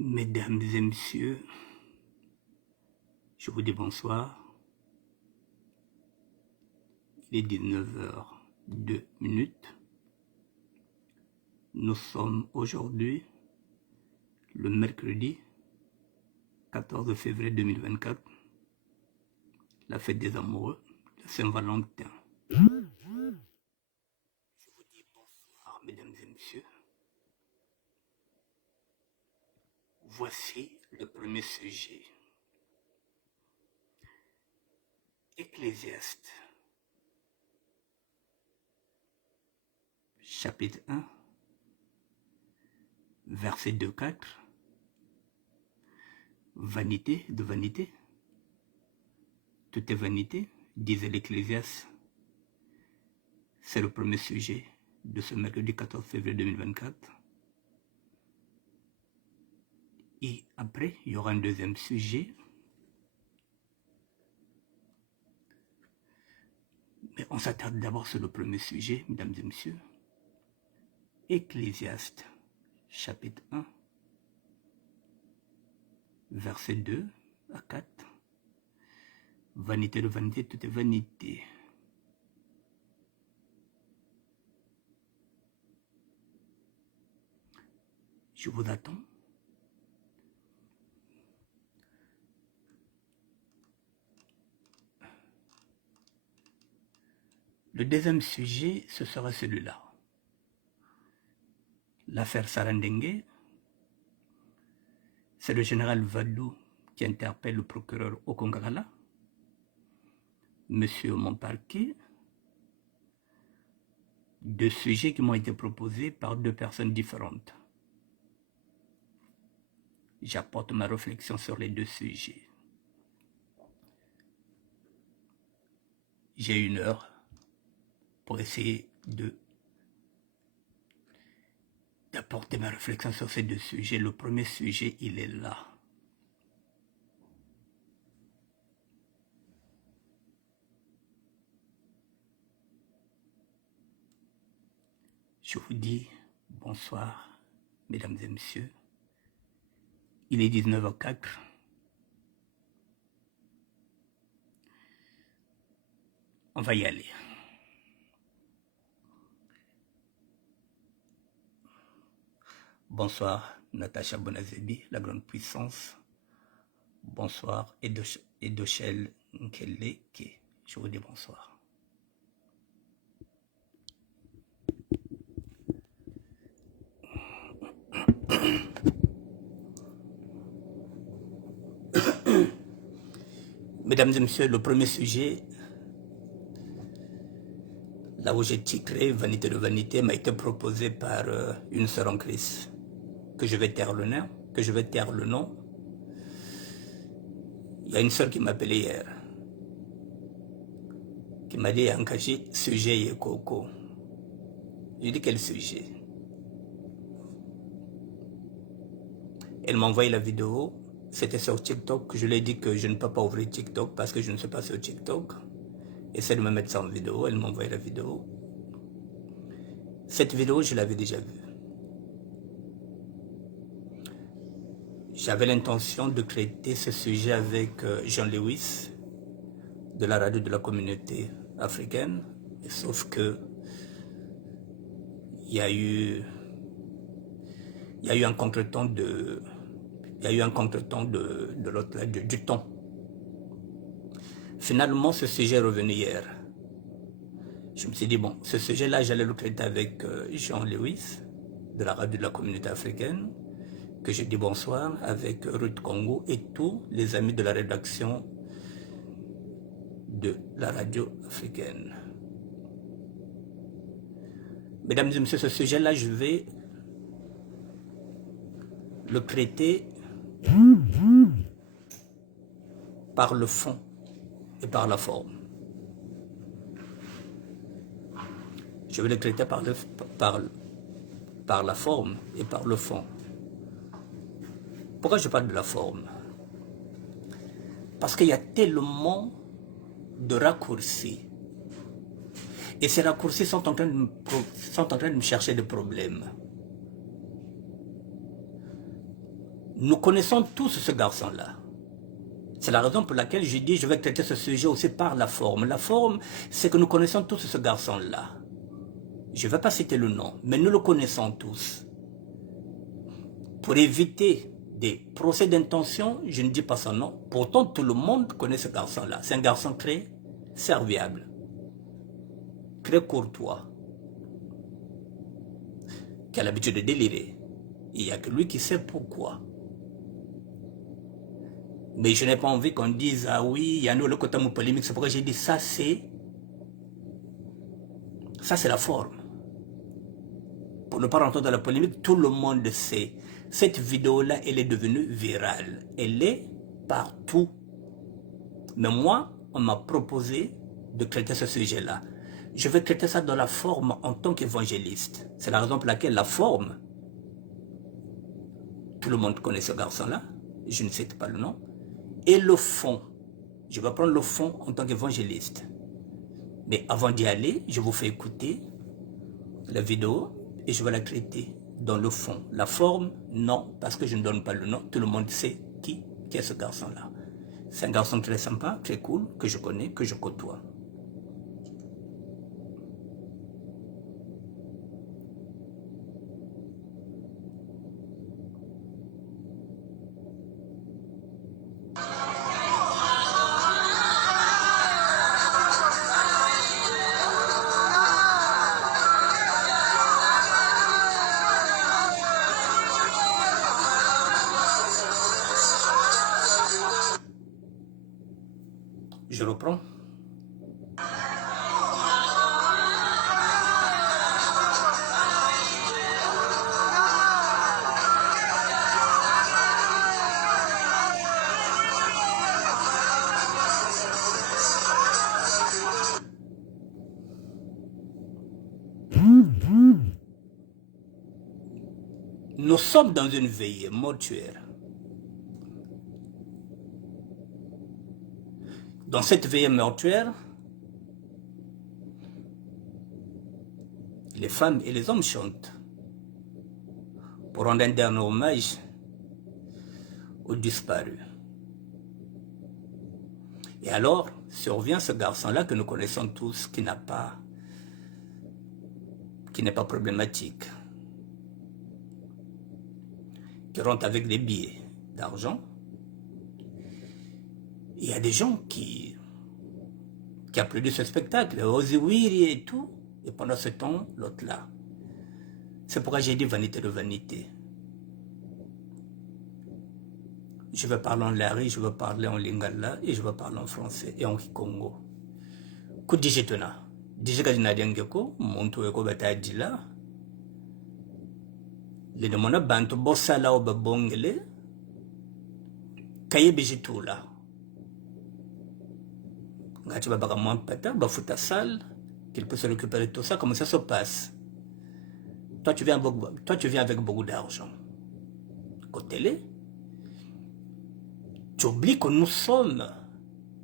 Mesdames et messieurs, je vous dis bonsoir. Il est 19h02. Nous sommes aujourd'hui le mercredi 14 février 2024, la fête des amoureux, la Saint-Valentin. Je vous dis bonsoir, mesdames et messieurs. Voici le premier sujet. Ecclésiaste, chapitre 1, verset 2-4. Vanité de vanité, tout est vanité, disait l'Ecclésiaste. C'est le premier sujet de ce mercredi 14 février 2024. Et après, il y aura un deuxième sujet. Mais on s'attarde d'abord sur le premier sujet, mesdames et messieurs. Ecclésiaste, chapitre 1, verset 2 à 4. Vanité de vanité, tout est vanité. Je vous attends. Le deuxième sujet, ce sera celui-là. L'affaire Sarandengue, c'est le général Vadou qui interpelle le procureur Okongala, monsieur mon parquet, deux sujets qui m'ont été proposés par deux personnes différentes. J'apporte ma réflexion sur les deux sujets. J'ai 1 heure pour essayer d'apporter ma réflexion sur ces deux sujets. Le premier sujet, il est là. Je vous dis bonsoir, mesdames et messieurs. Il est 19h04. On va y aller. Bonsoir, Natacha Bonazebi, la grande puissance. Bonsoir, Edochel Nkeleke. Je vous dis bonsoir. Mesdames et messieurs, le premier sujet, là où j'ai titré Vanité de vanité, m'a été proposé par une sœur en Christ, que je vais taire le nom, Il y a une sœur qui m'a appelé hier, qui m'a dit Ankaji, sujet et coco. J'ai dit quel sujet? Elle m'a envoyé la vidéo, c'était sur TikTok. Je lui ai dit que je ne peux pas ouvrir TikTok parce que je ne suis pas sur TikTok. Essaie de me mettre ça en vidéo. Elle m'a envoyé la vidéo. Cette vidéo, je l'avais déjà vue. J'avais l'intention de traiter ce sujet avec Jean Lewis de la radio de la communauté africaine, sauf que il y a eu un contretemps de l'autre, du temps. Finalement, ce sujet est revenu hier. Je me suis dit, bon, ce sujet-là, j'allais le traiter avec Jean Lewis, de la radio de la communauté africaine, que je dis bonsoir, avec Ruth Congo et tous les amis de la rédaction de la radio africaine. Mesdames et messieurs, ce sujet-là, je vais le traiter par le fond et par la forme. Je vais le traiter par la forme et par le fond. Pourquoi je parle de la forme? Parce qu'il y a tellement de raccourcis. Et ces raccourcis sont en train de me chercher des problèmes. Nous connaissons tous ce garçon-là. C'est la raison pour laquelle je dis je vais traiter ce sujet aussi par la forme. La forme, c'est que nous connaissons tous ce garçon-là. Je ne vais pas citer le nom, mais nous le connaissons tous. Pour éviter des procès d'intention, je ne dis pas son nom. Pourtant, tout le monde connaît ce garçon-là. C'est un garçon très serviable, très courtois, qui a l'habitude de délirer. Il n'y a que lui qui sait pourquoi. Mais je n'ai pas envie qu'on dise, ah oui, il y a nous le côté polémique. C'est pourquoi j'ai dit, ça c'est la forme. Pour ne pas rentrer dans la polémique, tout le monde sait. Cette vidéo-là, elle est devenue virale. Elle est partout. Mais moi, on m'a proposé de traiter ce sujet-là. Je vais traiter ça dans la forme en tant qu'évangéliste. C'est la raison pour laquelle la forme, tout le monde connaît ce garçon-là. Je ne cite pas le nom. Et le fond, je vais prendre le fond en tant qu'évangéliste. Mais avant d'y aller, je vous fais écouter la vidéo et je vais la traiter dans le fond. La forme, non, parce que je ne donne pas le nom. Tout le monde sait qui est ce garçon-là. C'est un garçon très sympa, très cool, que je connais, que je côtoie. Je reprends. Nous sommes dans une veillée mortuaire. Dans cette veillée mortuaire, les femmes et les hommes chantent pour rendre un dernier hommage aux disparus. Et alors, survient ce garçon-là que nous connaissons tous, qui n'est pas problématique, qui rentre avec des billets d'argent. Il y a des gens qui applaudissent ce spectacle, Oziwiri et tout, et pendant ce temps, l'autre là. C'est pourquoi j'ai dit vanité de vanité. Je vais parler en lari, je vais parler en lingala, et je vais parler en français et en kikongo. Ku digitona, digikadina diangeko, muntu weko batadila. Le demona bantu bosala o babongele, kaye bijitula. Tu vas moins pata, bafuta sale, qu'il peut se récupérer de tout ça, comment ça se passe? Toi, tu viens avec beaucoup d'argent. Côté-les, tu oublies que nous sommes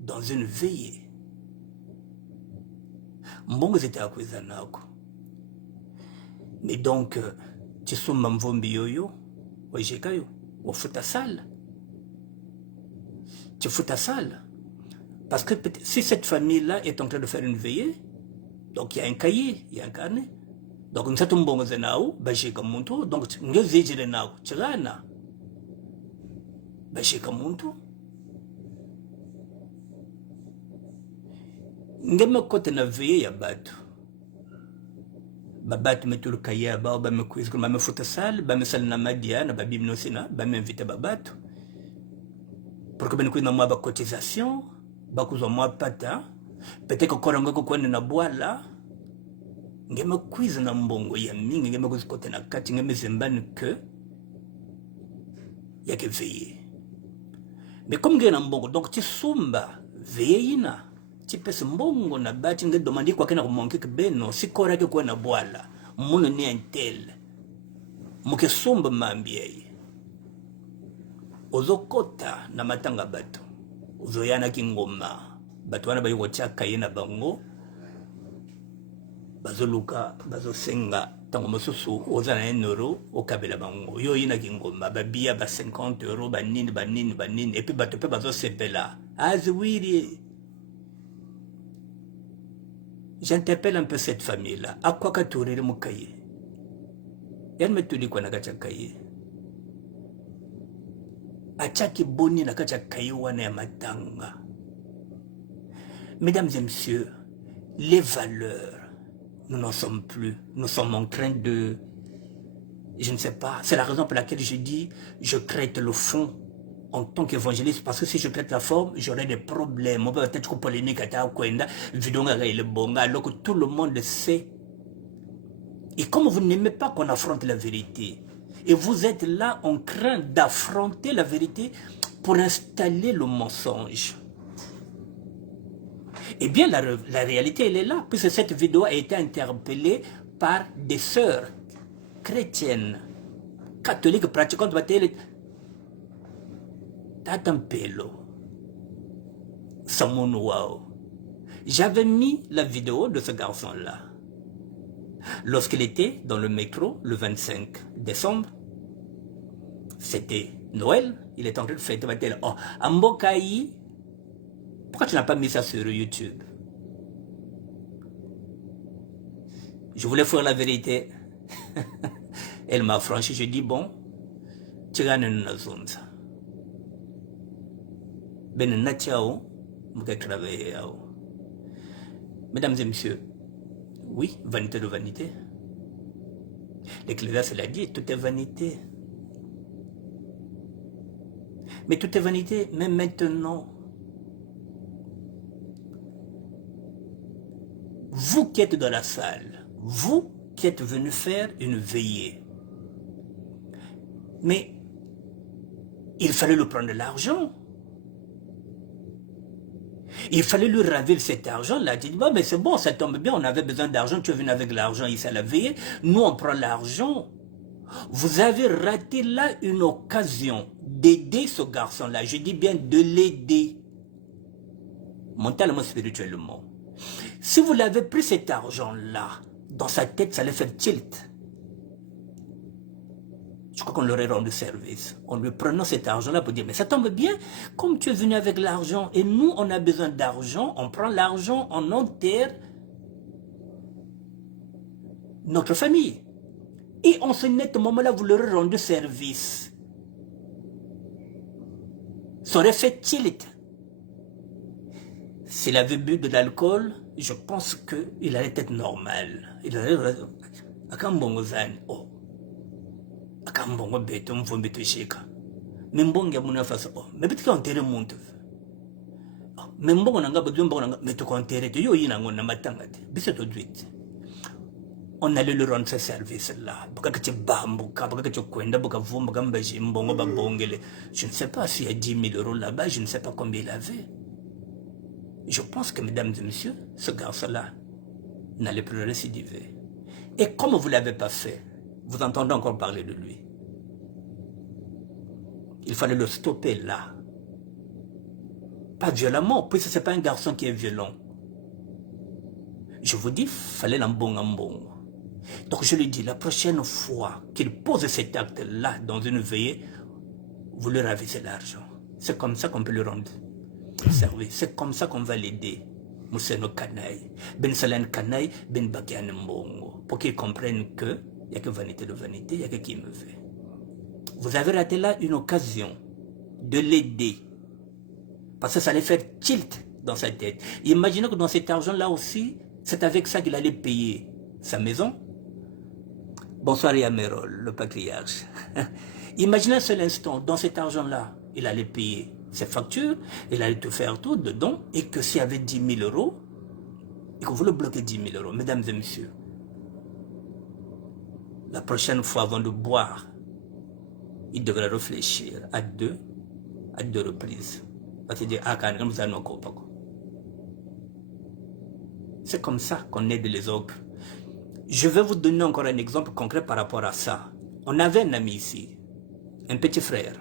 dans une veillée. Mbongo c'était à Kwezanako. Mais donc, tu sommes mamvombi yoyo, wajekayo, wafuta sale. Tu fous ta salle. Parce que si cette famille-là est en train de faire une veillée, donc il y a un cahier, il y a un carnet. Donc nous sommes bons zenao, bajeka muntu, donc nous zéjere nao, tchana. Bajeka muntu. Ngema kote na veillée ya batu. Babatu metul cahier ba ba me quiz, ba me futa sale, ba me sal na madia na ba bimnosina, ba me invite babatu. Pour que ben quiz na moi ba cotisation. Bakuzo mwa pata, peut-être que korongo kukwende na boala, ngeme quiz na mbongo ya mingi, ngeme quiz kote na kati, ngeme zembani que yake veillé. Mais comme ngeme na mbongo, donc tu sumba veillé na, tu pèse mbongo na bati, ngeme demandi kwa kena kumonke kebeno, si kora ke kwa na boala, mouno ni un tel, mouke sumba mambiye. Ozokota na matanga bato. Uzoyana kingoma batwana bayo chaka yena bango bazoluka bazosenga Tango mosusu oza na 1 euro okabela bango yo yina kingomba babia ba 50 euros banini et puis bato pe bazo sepela azwiri. J'interpelle un peu cette famille là akwa ka turire mukaye yan metuli kwa nakacha kaye achaki boni nakacha kaye wana ya matanga. Mesdames et messieurs, les valeurs, nous n'en sommes plus. Nous sommes en train de... Je ne sais pas. C'est la raison pour laquelle je dis, je traite le fond en tant qu'évangéliste. Parce que si je traite la forme, j'aurai des problèmes. On peut peut-être polémique à Taokwenda, alors que tout le monde le sait. Et comme vous n'aimez pas qu'on affronte la vérité, et vous êtes là en train d'affronter la vérité pour installer le mensonge, eh bien, la réalité, elle est là, puisque cette vidéo a été interpellée par des sœurs chrétiennes, catholiques, pratiquantes. Tatampelo, Samonouao. J'avais mis la vidéo de ce garçon-là. Lorsqu'il était dans le métro, le 25 décembre, c'était Noël, il est en train de fêter. Oh, Ambokaï. Pourquoi tu n'as pas mis ça sur YouTube? Je voulais faire la vérité. Elle m'a franchi. Je dis bon, tu gagnes une zone. Ben Natiao, travailler. Mesdames et messieurs, oui, vanité de vanité. L'Ecclésiaste l'a dit, tout est vanité. Mais tout est vanité, même maintenant. Vous qui êtes dans la salle, vous qui êtes venu faire une veillée, mais il fallait lui prendre l'argent. Il fallait lui raver cet argent-là. Tu dis, bah, mais c'est bon, ça tombe bien, on avait besoin d'argent, tu es venu avec l'argent ici à la veillée. Nous, on prend l'argent. Vous avez raté là une occasion d'aider ce garçon-là. Je dis bien de l'aider, mentalement, spirituellement. Si vous l'avez pris cet argent-là, dans sa tête, ça allait faire tilt. Je crois qu'on leur aurait rendu service. En lui prenant cet argent-là pour dire, mais ça tombe bien, comme tu es venu avec l'argent, et nous, on a besoin d'argent, on prend l'argent, on enterre notre famille. Et en ce net moment-là, vous leur aurez rendu service. Ça aurait fait tilt. S'il avait bu de l'alcool, je pense qu'il allait être normal. Il allait être... Oh. Akambongo beto mvombe tushika. Membonge muna fasa oh. Mebiti ka ontere muntu. Membongo nanga bodumbo nanga meto ka ontere to yo yina ngona matanga te. Bise to dwit. On allait le rendre ce service là. Baka ke bambuka, baka ke kwenda baka vumba gamba jimbongo babongele. Je ne sais pas s'il y a 10 000 euros là-bas, je ne sais pas combien il avait. Je pense que, mesdames et messieurs, ce garçon-là n'allait plus récidiver. Et comme vous ne l'avez pas fait, vous entendez encore parler de lui. Il fallait le stopper là. Pas violemment, puisque ce n'est pas un garçon qui est violent. Je vous dis, il fallait l'embon. Donc je lui dis, la prochaine fois qu'il pose cet acte-là dans une veillée, vous lui ravissez l'argent. C'est comme ça qu'on peut le rendre service. C'est comme ça qu'on va l'aider. Mousseno Kanaï, Ben Salen Kanaï, Ben Bakian Mbongo. Pour qu'ils comprennent que il n'y a que vanité de vanité, il n'y a que qui me fait. Vous avez raté là une occasion de l'aider. Parce que ça allait faire tilt dans sa tête. Imaginez que dans cet argent-là aussi, c'est avec ça qu'il allait payer sa maison. Bonsoir Yamerol, le patriarche. Imaginez un seul instant, dans cet argent-là, il allait payer ses factures, il allait tout faire tout dedans, et que s'il y avait 10 000 euros, et que vous le bloquez 10 000 euros, mesdames et messieurs, la prochaine fois avant de boire, il devrait réfléchir à deux reprises. C'est comme ça qu'on aide les autres. Je vais vous donner encore un exemple concret par rapport à ça. On avait un ami ici, un petit frère.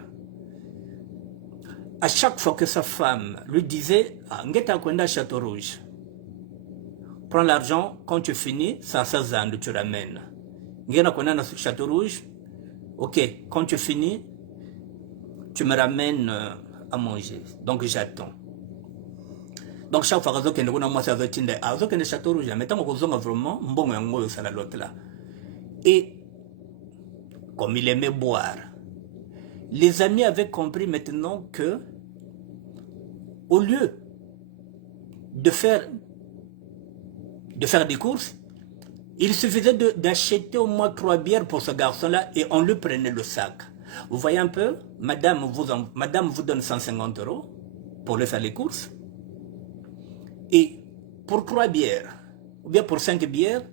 À chaque fois que sa femme lui disait « Ngeta Kwenda Château Rouge, prends l'argent, quand tu finis, ça tu ramènes. » Ngena Konana sur Château Rouge. Ok, quand tu finis, tu me ramènes à manger. Donc j'attends. Donc chaque fois que moi ça veut dire que le Château Rouge, mais tant que vous vraiment bon yango ça la l'autre là. Et comme il aimait boire, les amis avaient compris maintenant que au lieu de faire des courses, il suffisait d'acheter au moins 3 bières pour ce garçon-là et on lui prenait le sac. Vous voyez un peu, madame vous donne 150 € pour lui faire les courses. Et pour 3 bières, ou bien pour 5 bières,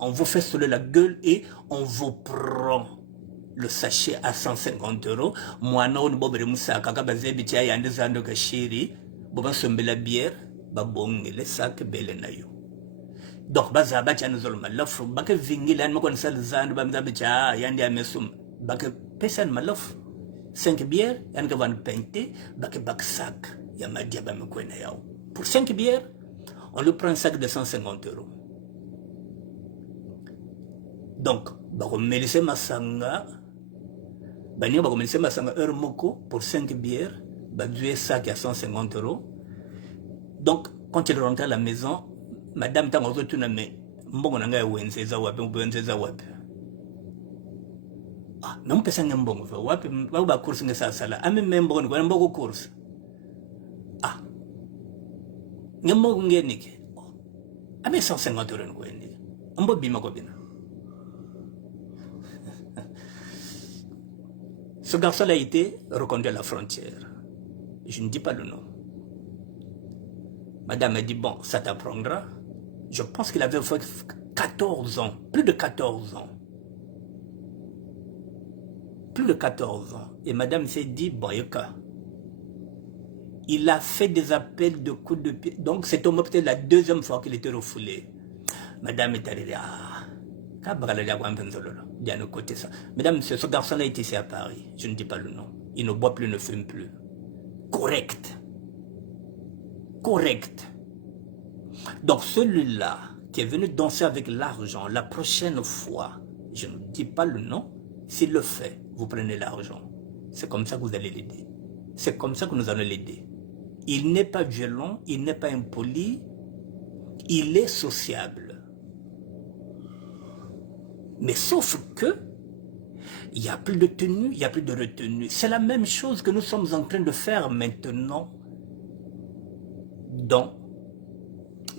on vous fait sous la gueule et on vous prend le sachet à 150 €. Moi, non, on va moussa, kaka bazebi tia yande zando kashiri, boba sombe la bière, babonge le sac bele na yo. Donc baza bacha nzolo malaf, baka vingila nmo kon sal zando bamza bicha yande amesum, baka pesan malaf. 5 bières, yande van pente, baka sac, yamadia bamekwena yao. Pour 5 bières, on lui prend un sac de 150 €. Donc, bakomelise masanga, bani bakomelise masanga heure moko pour 5 bières, badué sac à 150 €. Donc, quand il rentre à la maison, madame tango tuna me mbongo nanga wenze za wapi wenze za wapi. Ah, non pesa ngembongo fa wapi ba course ngesa sala. Ame mbongo ni kwa mbongo course. Ah. Ngembongo ngenike. Ame 150 € ngweni. Mbo bima ko bina. Ce garçon a été reconduit à la frontière. Je ne dis pas le nom. Madame a dit, bon, ça t'apprendra. Je pense qu'il avait fait 14 ans, plus de 14 ans. Plus de 14 ans. Et madame s'est dit, bon, il a fait des appels de coups de pied. Donc, c'est peut-être la 2e fois qu'il était refoulé. Madame est arrivée, mesdames, ce garçon-là est ici à Paris. Je ne dis pas le nom. Il ne boit plus, ne fume plus. Correct. Correct. Donc celui-là qui est venu danser avec l'argent, la prochaine fois, je ne dis pas le nom, s'il le fait, vous prenez l'argent. C'est comme ça que vous allez l'aider. C'est comme ça que nous allons l'aider. Il n'est pas violent, il n'est pas impoli, il est sociable. Mais sauf que, il n'y a plus de tenue, il n'y a plus de retenue. C'est la même chose que nous sommes en train de faire maintenant dans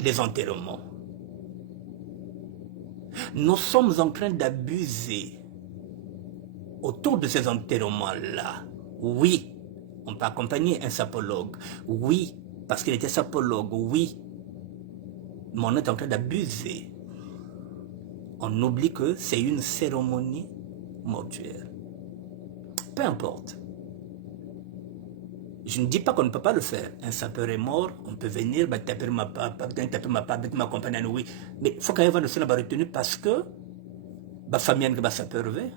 les enterrements. Nous sommes en train d'abuser autour de ces enterrements-là. Oui, on peut accompagner un sapologue. Oui, parce qu'il était sapologue. Oui, mais on est en train d'abuser. On oublie que c'est une cérémonie mortuaire. Peu importe. Je ne dis pas qu'on ne peut pas le faire. Un sapeur est mort, on peut venir, taper ma compagne, oui. Mais il faut quand même avoir le retenu parce que la famille a sapeur. Il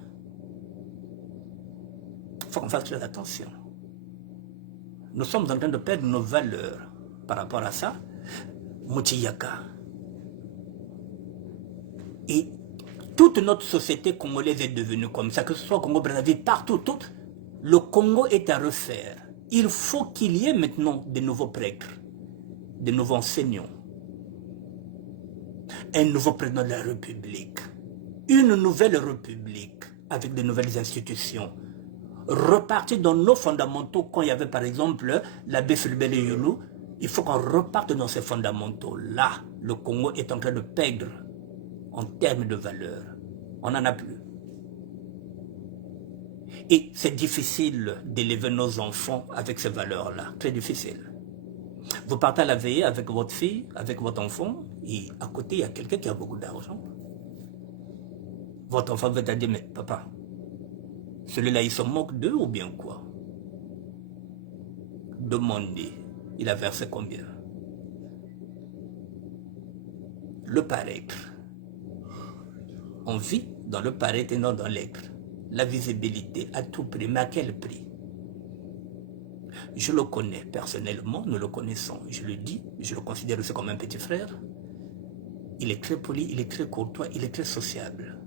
faut qu'on fasse très attention. Nous sommes en train de perdre nos valeurs par rapport à ça. Moutiyaka. Et toute notre société congolaise est devenue comme ça, que ce soit au Congo-Brazzaville, partout, tout. Le Congo est à refaire. Il faut qu'il y ait maintenant de nouveaux prêtres, de nouveaux enseignants, un nouveau président de la République, une nouvelle République avec de nouvelles institutions. Repartir dans nos fondamentaux quand il y avait par exemple l'abbé Fulbert Youlou, il faut qu'on reparte dans ces fondamentaux. Là, le Congo est en train de perdre en termes de valeur. On n'en a plus. Et c'est difficile d'élever nos enfants avec ces valeurs-là. Très difficile. Vous partez à la veillée avec votre fille, avec votre enfant, et à côté, il y a quelqu'un qui a beaucoup d'argent. Votre enfant va te dire, mais papa, celui-là, il se moque d'eux ou bien quoi? Demandez, il a versé combien? Le paraître. On vit dans le paraître et non dans l'être. La visibilité à tout prix, mais à quel prix? Je le connais personnellement, nous le connaissons, je le dis, je le considère aussi comme un petit frère. Il est très poli, il est très courtois, il est très sociable.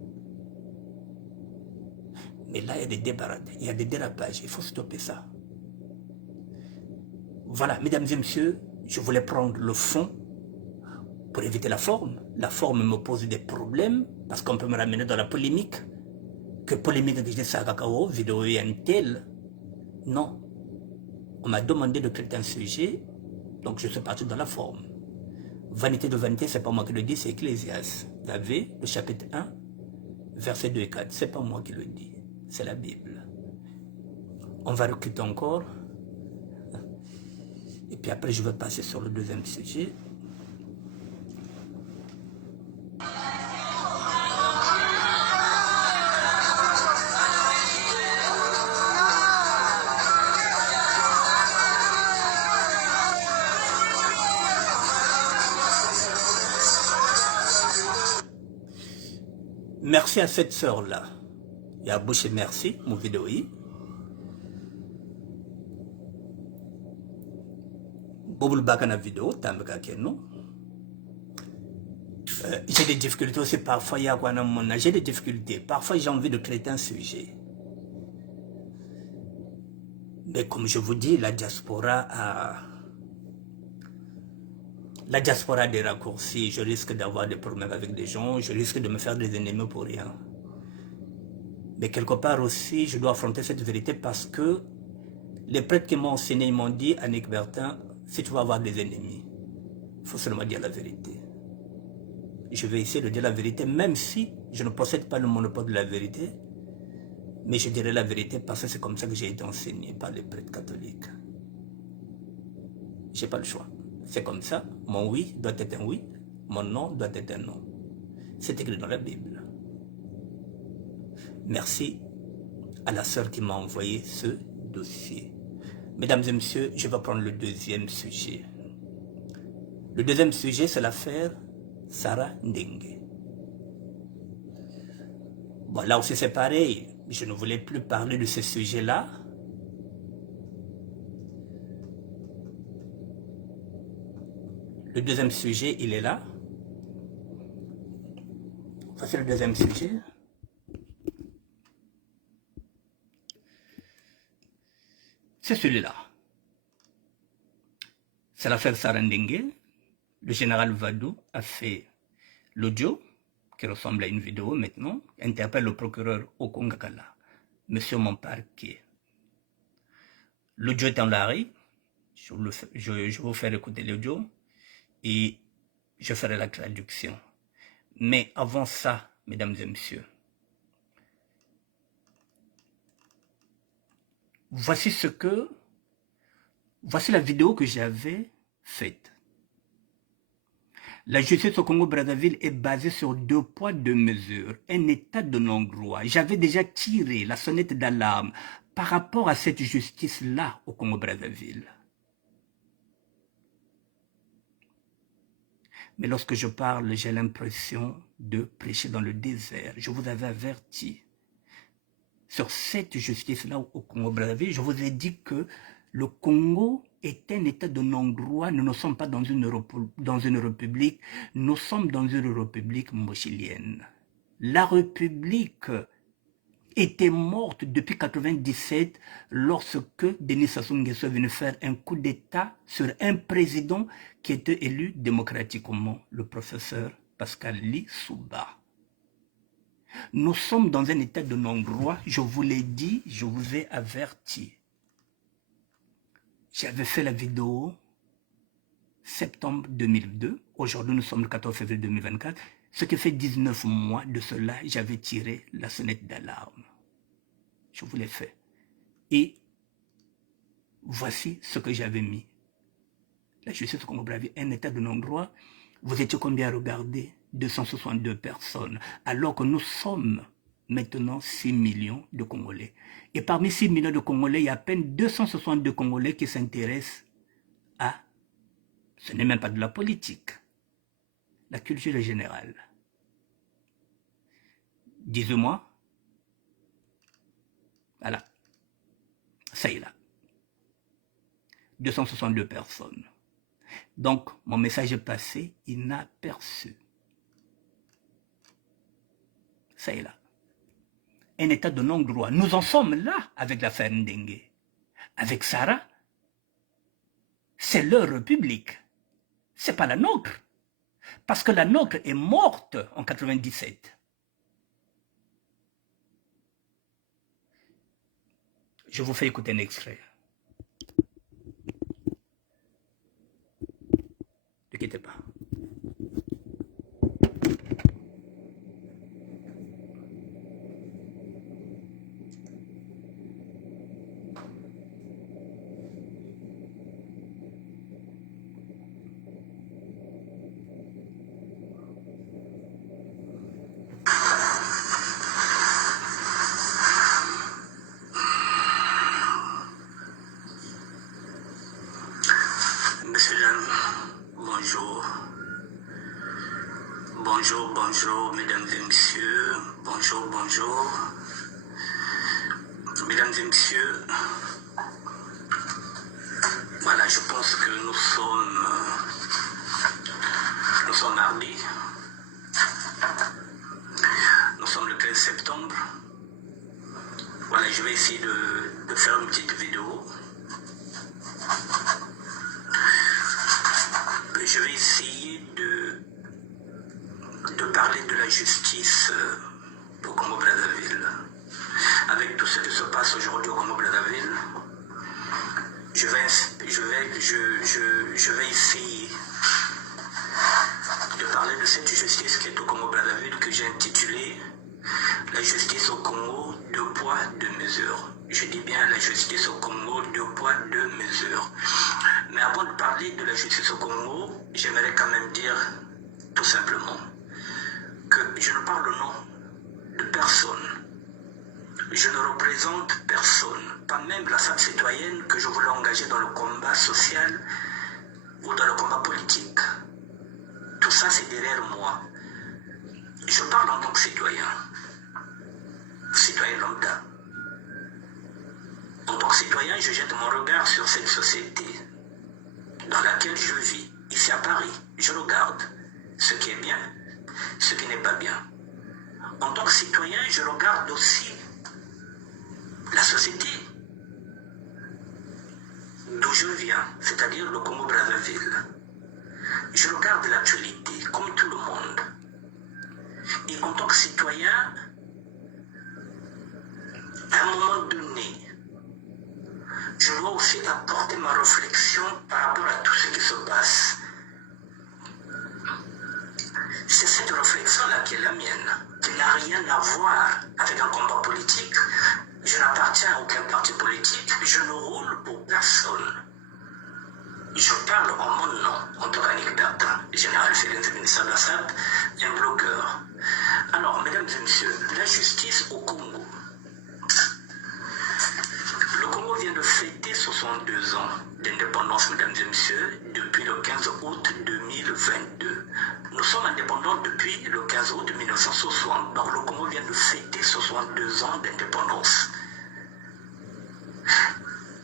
Mais là, il y a des débarades, il y a des dérapages, il faut stopper ça. Voilà, mesdames et messieurs, je voulais prendre le fond pour éviter la forme. La forme me pose des problèmes parce qu'on peut me ramener dans la polémique. Que polémique que je dis ça, cacao, vidéo et un tel. Non. On m'a demandé de traiter un sujet, donc je suis parti dans la forme. Vanité de vanité, c'est pas moi qui le dis, c'est Ecclésias. Vous avez le chapitre 1, verset 2 et 4. C'est pas moi qui le dis, c'est la Bible. On va recruter encore. Et puis après, je vais passer sur le deuxième sujet. Merci à cette sœur-là. Il y a Boucher merci, mon vidéo. Bobul Bakana vidéo, Tambaka Keno. J'ai des difficultés aussi, parfois il y a quoi dans mon âge, j'ai des difficultés. Parfois j'ai envie de traiter un sujet. Mais comme je vous dis, la diaspora a des raccourcis. Je risque d'avoir des problèmes avec des gens, je risque de me faire des ennemis pour rien. Mais quelque part aussi, je dois affronter cette vérité parce que les prêtres qui m'ont enseigné, ils m'ont dit, Annick Bertin, si tu vas avoir des ennemis, il faut seulement dire la vérité. Je vais essayer de dire la vérité, même si je ne possède pas le monopole de la vérité, mais je dirai la vérité parce que c'est comme ça que j'ai été enseigné par les prêtres catholiques. Je n'ai pas le choix. C'est comme ça. Mon oui doit être un oui, mon non doit être un non. C'est écrit dans la Bible. Merci à la sœur qui m'a envoyé ce dossier. Mesdames et messieurs, je vais prendre le deuxième sujet. Le deuxième sujet, c'est l'affaire Sarah Ndenge. Bon, là aussi c'est pareil. Je ne voulais plus parler de ce sujet-là. Le deuxième sujet, il est là. Ça, c'est le deuxième sujet. C'est celui-là. C'est l'affaire Sarah Ndenge. Le général Vadou a fait l'audio, qui ressemble à une vidéo maintenant, interpelle le procureur Okongakala, monsieur mon parquet. L'audio est en l'arrêt. Je vais vous faire écouter l'audio et je ferai la traduction. Mais avant ça, mesdames et messieurs, voici la vidéo que j'avais faite. La justice au Congo-Brazzaville est basée sur 2 poids 2 mesures, un état de non-droit. J'avais déjà tiré la sonnette d'alarme par rapport à cette justice-là au Congo-Brazzaville. Mais lorsque je parle, j'ai l'impression de prêcher dans le désert. Je vous avais averti. Sur cette justice-là au Congo-Brazzaville, je vous ai dit que le Congo est un état de non-droit. Nous ne sommes pas dans une république, nous sommes dans une république mochilienne. La république était morte depuis 1997 lorsque Denis Sassou Nguesso est venu faire un coup d'État sur un président qui était élu démocratiquement, le professeur Pascal Lissouba. Nous sommes dans un état de non-droit, je vous l'ai dit, je vous ai averti. J'avais fait la vidéo septembre 2002, aujourd'hui nous sommes le 14 février 2024, ce qui fait 19 mois de cela, j'avais tiré la sonnette d'alarme. Je vous l'ai fait. Et voici ce que j'avais mis. La justice au Congo-Brazzaville, un état de non-droit, vous étiez combien à regarder? 262 personnes, alors que nous sommes maintenant 6 millions de Congolais. Et parmi 6 millions de Congolais, il y a à peine 262 Congolais qui s'intéressent à, ce n'est même pas de la politique, la culture générale. Dis-moi, voilà, ça y est là, 262 personnes. Donc, mon message est passé inaperçu. Ça y est là. un état de non-droit. Nous en sommes là avec l'affaire Ndenge. Avec Sarah, c'est leur république. C'est pas la nôtre. Parce que la nôtre est morte en 97. Je vous fais écouter un extrait. Ne quittez pas. Bonjour, mesdames et messieurs. Bonjour. Mesdames et messieurs, voilà, je pense que nous sommes mardi. Nous sommes le 15 septembre. Voilà, je vais essayer de faire une petite vidéo. Je vais essayer de parler de la justice au Congo-Brazzaville. Avec tout ce qui se passe aujourd'hui au Congo-Brazzaville, je vais essayer de parler de cette justice qui est au Congo-Brazzaville que j'ai intitulée la justice au Congo, 2 poids, 2 mesures. Je dis bien la justice au Congo, 2 poids, 2 mesures. Mais avant de parler de la justice au Congo, j'aimerais quand même dire tout simplement que je ne parle au nom de personne. Je ne représente personne, pas même la femme citoyenne que je voulais engager dans le combat social ou dans le combat politique. Tout ça, c'est derrière moi. Je parle en tant que citoyen lambda. En tant que citoyen, je jette mon regard sur cette société dans laquelle je vis, ici à Paris. Je regarde ce qui est bien, ce qui n'est pas bien. En tant que citoyen, je regarde aussi la société d'où je viens, c'est-à-dire le Congo-Brazzaville. Je regarde l'actualité comme tout le monde. Et en tant que citoyen, à un moment donné, je dois aussi apporter ma réflexion par rapport à tout ce qui se passe. C'est cette réflexion-là qui est la mienne, qui n'a rien à voir avec un combat politique. Je n'appartiens à aucun parti politique, je ne roule pour personne. Je parle en mon nom, en tant qu'Annick Bertin, général Félix Ministre Bassab, un blogueur. Alors, mesdames et messieurs, la justice au Congo. Le Congo vient de fêter 62 ans d'indépendance, mesdames et messieurs, depuis le 15 août 2022. Nous sommes indépendants depuis le 15 août 1960. Donc le Congo vient de fêter 62 ans d'indépendance.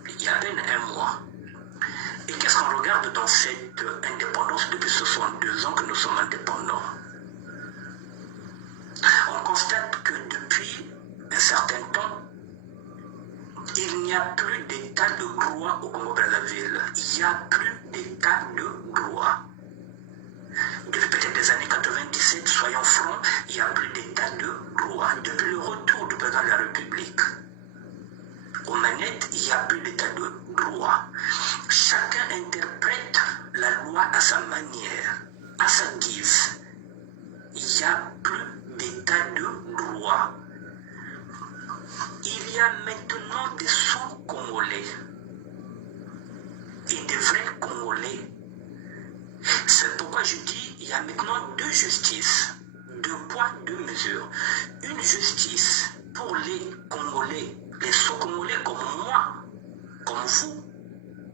Il y a à peine un mois. Et qu'est-ce qu'on regarde dans cette indépendance depuis 62 ans que nous sommes indépendants? On constate que depuis un certain temps, il n'y a plus d'état de droit au Congo-Brazzaville. Il n'y a plus d'état de droit. Depuis peut-être des années 97, soyons francs, il n'y a plus d'état de droit. Depuis le retour du président de la République aux manettes, il n'y a plus d'état de droit. Chacun interprète la loi à sa manière, à sa guise. Il n'y a plus d'état de droit. Il y a maintenant des sous-Congolais et des vrais Congolais. C'est pourquoi je dis il y a maintenant 2 justices, 2 poids, 2 mesures. Une justice pour les Congolais, les sous-Congolais comme moi, comme vous,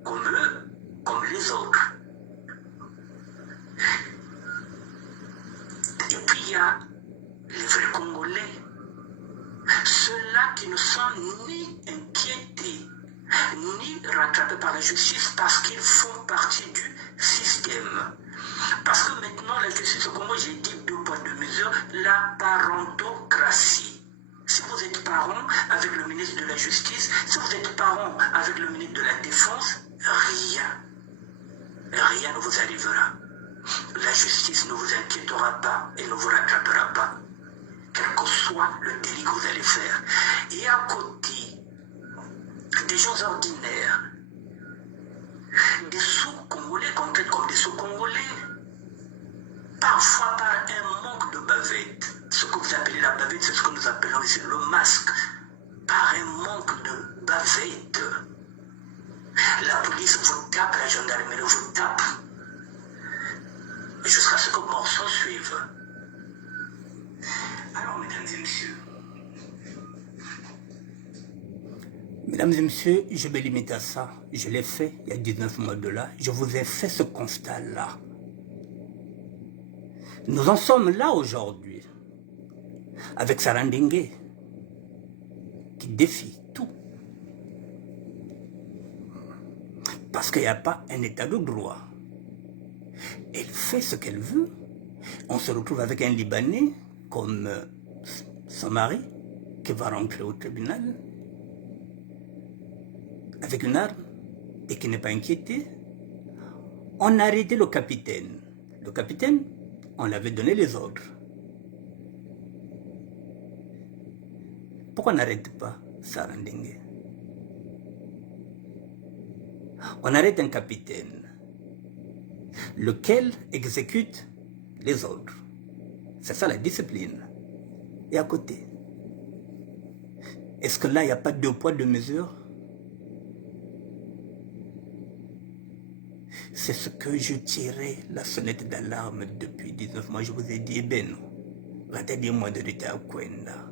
comme eux, comme les autres. Et puis il y a les vrais Congolais, ceux-là qui ne sont ni inquiétés, ni rattrapés par la justice parce qu'ils font partie du système. Parce que maintenant, la justice au Congo, j'ai dit 2 poids, 2 mesures, la parentocratie. Si vous êtes parent avec le ministre de la Justice, si vous êtes parent avec le ministre de la Défense, rien ne vous arrivera. La justice ne vous inquiétera pas et ne vous rattrapera pas, quel que soit le délit que vous allez faire. Et à côté des gens ordinaires, des sous-congolais qu'on traite comme des sous-congolais, parfois par un manque de bavette. Ce que vous appelez la bavette, c'est ce que nous appelons ici le masque. Par un manque de bavette. La police vous tape, la gendarmerie vous tape. Jusqu'à ce que mort s'en suive. Alors, mesdames et messieurs. Mesdames et messieurs, je me limite à ça. Je l'ai fait il y a 19 mois de là. Je vous ai fait ce constat-là. Nous en sommes là aujourd'hui. Avec Sarah Ndenge, qui défie tout. Parce qu'il n'y a pas un état de droit. Elle fait ce qu'elle veut. On se retrouve avec un Libanais comme son mari qui va rentrer au tribunal avec une arme et qui n'est pas inquiété. On a arrêté le capitaine. Le capitaine, on l'avait donné les ordres. Pourquoi on n'arrête pas Sarah Ndenge? On arrête un capitaine, lequel exécute les ordres. C'est ça la discipline. Et à côté, est-ce que là, il n'y a pas deux poids, deux mesures? C'est ce que je tirais la sonnette d'alarme depuis 19 mois. Je vous ai dit, ben non, regardez-moi de l'état à Kwenda.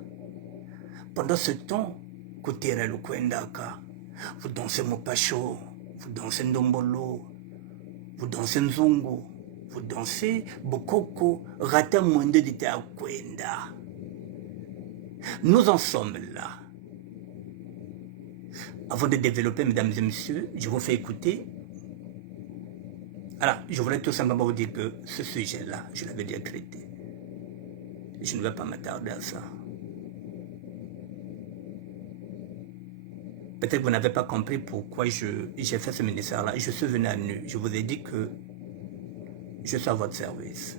Pendant ce temps, côté le Kwenda, vous dansez Mopacho, vous dansez Ndombolo, vous dansez Nzungu, vous dansez Bokoko, Rata Mwende de Kwenda. Nous en sommes là. Avant de développer, mesdames et messieurs, je vous fais écouter. Alors, je voudrais tout simplement vous dire que ce sujet-là, je l'avais déjà traité. Je ne vais pas m'attarder à ça. Peut-être que vous n'avez pas compris pourquoi j'ai fait ce ministère-là. Je suis venu à nu. Je vous ai dit que je suis à votre service.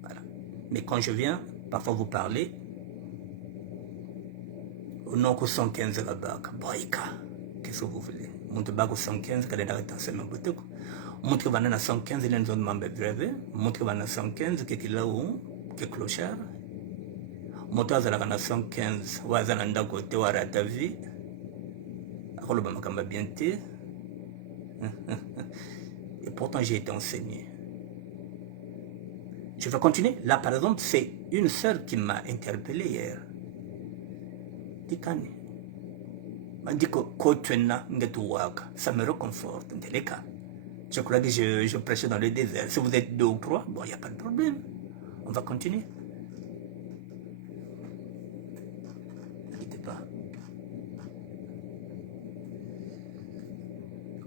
Voilà. Mais quand je viens, parfois vous parlez, au nom que 115 là-bas, Boïka, qu'est-ce que vous voulez? Monte bago 115, quand il arrête en semaine, montre que vous avez 115, il y a une zone membre brève, montre que vous avez 115, qui est là où, qui est clochard. Moto azalaka na 115 wa azala ndako te wa rata vie akoloba makamba bien te. Et pourtant j'ai été enseigné. Je vais continuer. Là par exemple c'est une sœur qui m'a interpellé hier. Dikani m'a dit que kotuena ngetuwaka, ça me réconforte dans les cas. Je crois que je prêchais dans le désert. Si vous êtes deux ou trois, bon, il n'y a pas de problème. On va continuer.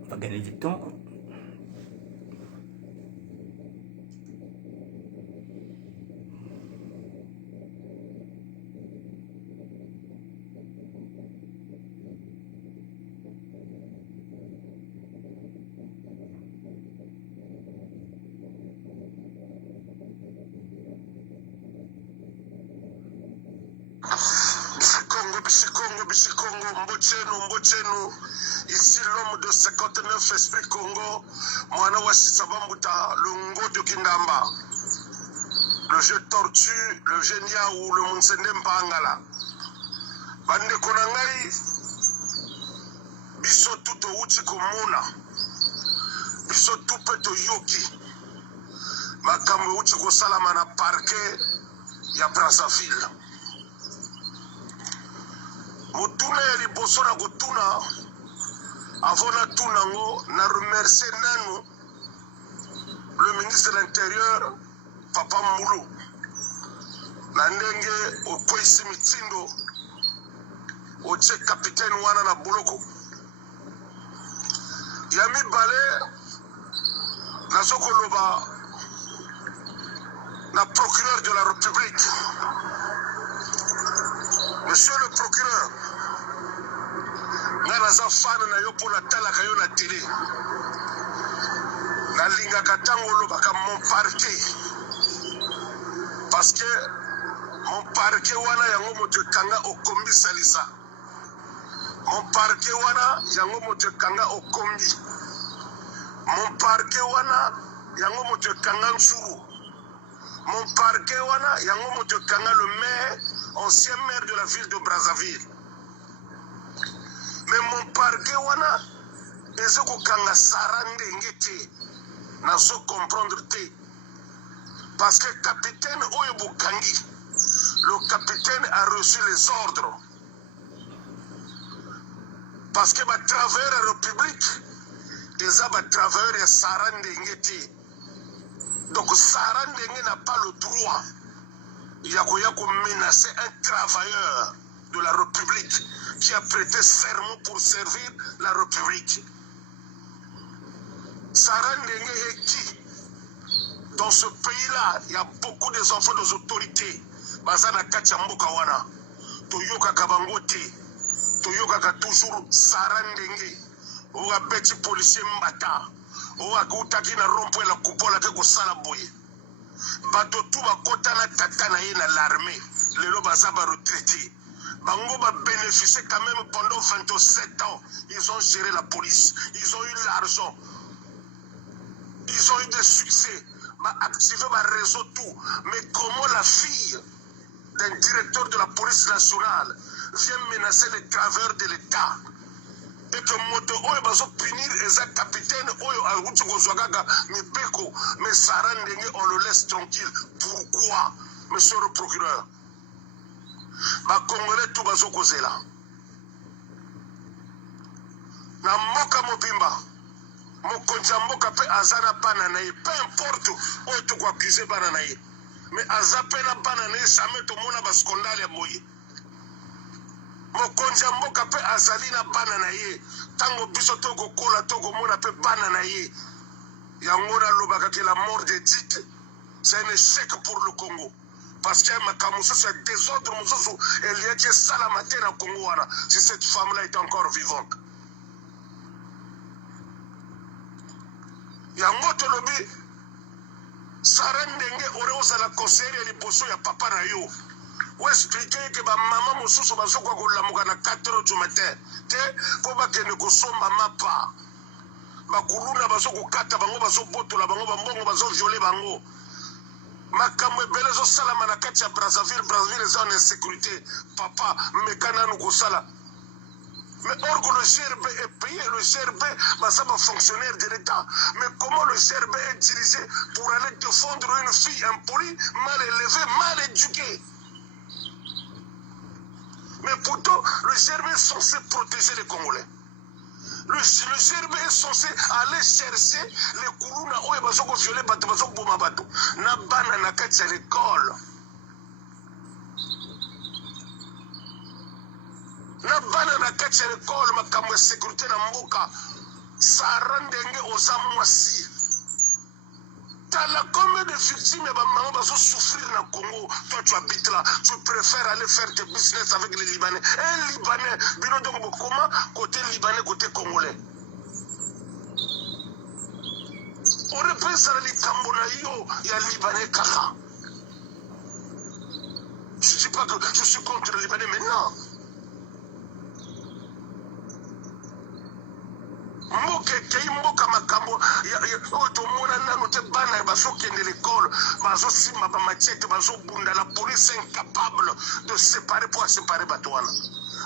On va gagner du temps. Mbochenu, ici l'homme de 59 esprit Congo, Moana Wassisabambuta, le Ngo Kindamba, le jeu tortue, le génia ou le Monsende Mpangala. Bande Konangai, biso tuto uchi kumuna, biso tupe to yoki, makambo uchi kosalama na parquet ya Brazzaville. Mutuna ya liboso na kutuna avona tunango na remercier nanu le ministre de l'Intérieur Papa Moulou na ndenge okwesi mitindo otie capitaine wana na boloko ya mibale nazokoloba le procureur de la République. Monsieur le procureur, nga naza fan na yo mpo natalaka yo na télé. Nalingaka ntango olobaka mon parquet. Parce que mon parquet wana yango moto ekanga okombi salisa. Mon parquet wana yango moto ekanga okombi. Mon parquet wana yango moto ekanga nsuru. Mon parquet wana yango moto ekanga le maire, ancien maire de la ville de Brazzaville. Mais mon parquet wana ezoko kanga sarande ngete nazo comprendre te. Parce que capitaine Oyo Bukangi, le capitaine a reçu les ordres. Parce que ma travailleur la République, ils ont ma travailleur et sarande ngete. Donc sarande n'a pas le droit. Il y a menacer un travailleur de la République qui a prêté serment pour servir la République. Sarandenge est qui? Dans ce pays-là, il y a beaucoup des enfants des autorités. Bazana Kachamboka wana. Toyoka Kabangote. Toyoka toujours Sarandenge. Oga beti policier mbata. Oga kutaki na rompo la coupola ke ko sala boye. Bato tout bakota na tata na ye na l'armée. Lelo bazaba retraité. Bango va bénéficier quand même pendant 27 ans. Ils ont géré la police. Ils ont eu l'argent. Ils ont eu des succès. Activé ma réseau tout. Mais comment la fille d'un directeur de la police nationale vient menacer les travailleurs de l'État? Et que moto oyo bazo punir eza capitaine oyo aruti kozwagaga mibeko. Mais Sarandenge on le laisse tranquille. Pourquoi, monsieur le procureur? Ba Congolais tout bazo kozela. Na mboka mobimba. Mokonzi mboka pe azana bana na ye. Peu importe oyo to ko accuser bana na ye. Mais azape na bana na ye jamais to mona ba scandale ya boye. Mokonzi mboka pe azali na bana na ye. Tango biso to ko kola to ko mona pe bana na ye. Yango na lobaka ke la mort de Tite, c'est un échec pour le Congo. Parce que Makamusu, c'est désordre, et il y a qui est salamate dans le Congo, si cette femme-là est encore vivante. Yango tolobi, Sarandenge aurait la conseillère et les poissons, il y a papa na yo. Ou expliquer que ma maman mosusu bazokwa kolamuka na 4h du matin. Te, ko bakende kosomba mapa. Bakuluna bazokukata bango bazobotola bango bambongo bazoviole bango. Makambo ebele ezosala na kati ya Brazzaville eza en insécurité. Papa, mekana nous kosala. Mais or que le GRB est payé, le GRB, ça va fonctionnaire de l'État. Mais comment le GRB est utilisé pour aller défendre une fille impolie, mal élevée, mal éduquée? Mais pourtant, le GRB est censé protéger les Congolais. Le GRB est censé aller chercher les Kourouna où ils vont violer bateau, ils vont bomber bateau. Na bana na kati à l'école. Na bana na kati à l'école, ma kamwe sécurité na mboka. Sarandenge ozamwasi. T'as combien de victimes et maman va souffrir dans le Congo? Toi tu habites là, tu préfères aller faire tes business avec les Libanais. Un Libanais, bino donc comment côté Libanais, côté Congolais. On repense à les Cambonaïo, il y a Libanais kaka. Je ne dis pas que je suis contre les Libanais maintenant. Mboke kei mboka makambo otomona nanu te bana bazokende l'école bazosimba bamatiete bazobunda. La police est incapable de séparer pour séparer batouana.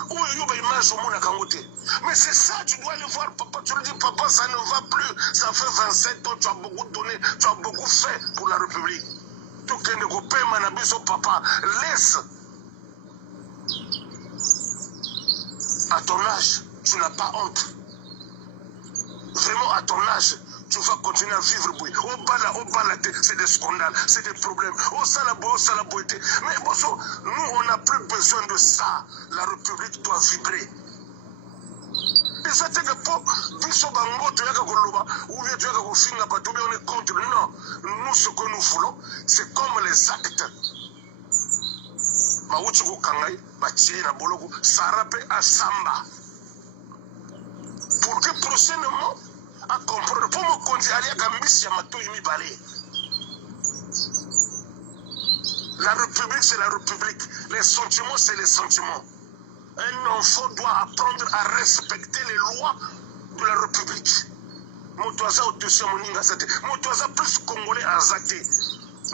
Oyo ba image omonaka ngo te. Mais c'est ça, tu dois aller voir papa. Tu lui dis papa, ça ne va plus. Ça fait 27 ans, tu as beaucoup donné, tu as beaucoup fait pour la République. Tokende kopema na biso papa, laisse. À ton âge, tu n'as pas honte. Vraiment, à ton âge, tu vas continuer à vivre. C'est des scandales, c'est des problèmes. Mais nous, on n'a plus besoin de ça. La République doit vibrer. eza teke po biso bango toyaka koloba ou bien toyaka kofinga bato bien on est contre. Non, nous ce que nous voulons c'est comme les actes bauti kokangai batie na boloko sara mpe asamba pour que prochainement à comprendre po mokonzi aliaka mbisi ya matoi mibale. La République, c'est la République. Les sentiments, c'est les sentiments. Un enfant doit apprendre à respecter les lois de la République. Motoaza au-dessus de Moninga Zate. Motoaza plus congolais à Zate.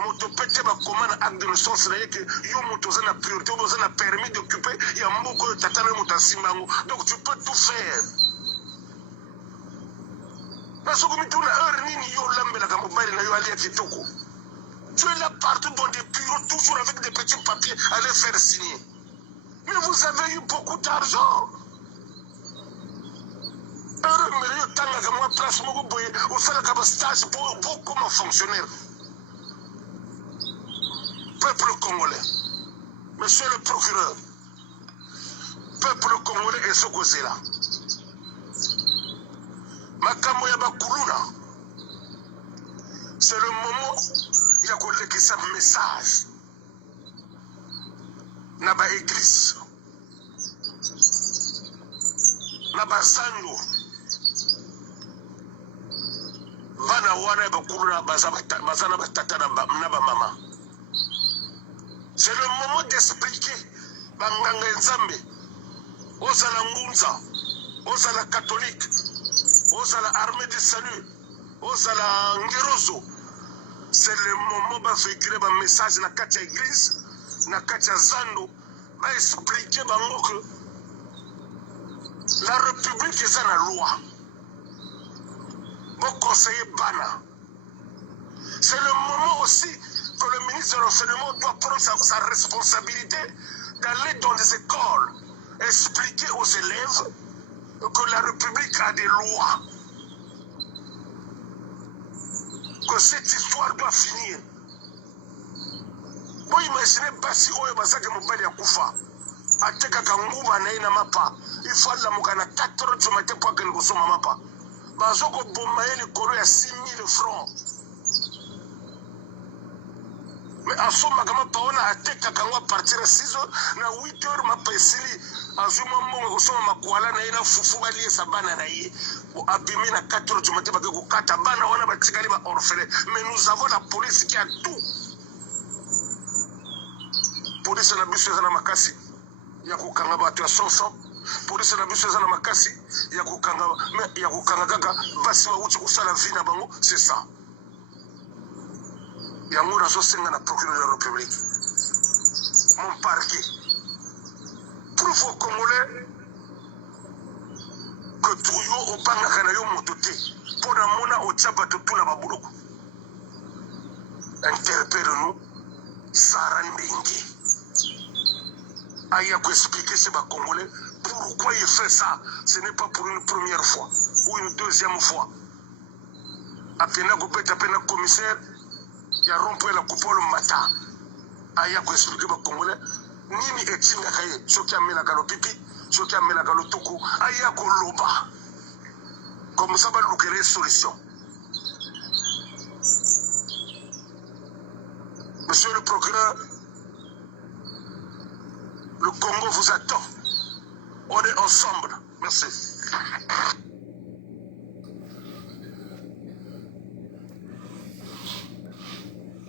Moto pété ma commande acte de naissance là que yo motoaza na priorité, motoaza na permis d'occuper, il y a beaucoup de tatane motasimbango. Donc tu peux tout faire. Parce que tu as heure nini yo lambela ka mobile na yo ali kitoko. Tu es là partout dans des bureaux, toujours avec des petits papiers à les faire signer. Mais vous avez eu beaucoup d'argent. Comme fonctionnaire. Peuple congolais, monsieur le procureur, peuple congolais est ce que c'est là. Makambo ya bakuluna, c'est le moment. Il y a un message dans l'église, dans le sango, c'est le moment d'expliquer Banganga Nzambe, aux Alangunza, aux Ala catholiques, aux Ala armée du salut, aux Ala Ngerozo. C'est le moment de véhiculer un message dans la église, dans la Zando, pour expliquer que la République est dans la loi. Pour conseiller Bana. C'est le moment aussi que le ministre de l'Enseignement doit prendre sa responsabilité d'aller dans des écoles, expliquer aux élèves que la République a des lois. Que cette histoire doit finir. Vous imaginez Bassi Oyo Basaka Mobali ya Kufa. Ateka Kanguba na ina mapa. Il faut la mukana 4 heures du matin pour que nous sommes mapa. Bazoko Bomaye le kolo ya 6 000 francs. Mais en somme, je on a ateka Kangwa partir à 6 heures, na 8 heures mapa esili. Azuma mbongo kusoma makuala na ina fufu bali sabana na ye. Abîmé na 4 heures du matin parce que kata bana wana batikali ba orphelin. Mais nous avons la police qui a tout. Police na biso na makasi ya kukanga batu ya sonso. Police na biso na makasi ya kukanga kaka basi wa uchi kusala vie na bango, c'est ça. Ya ngura so senga na procureur de la République. Mon parquet. Prouve aux Congolais que Touyo au Bangakanayo Mototé, pour la mona au Tchabato tout la Babouloko. Interpelle-nous, Sarah Ndengue. Aïe, à expliquer ces Congolais pourquoi il fait ça. Ce n'est pas pour une première fois ou une deuxième fois. Apena Goupet, apena commissaire, il y a rompu la coupole matin. Aïe, à expliquer aux Congolais. Nini etinga kaye soki amela kalo pipi soki amela kalo tuku aya koloba comme ça va lukere solution. Monsieur le procureur, le Congo vous attend. On est ensemble. Merci.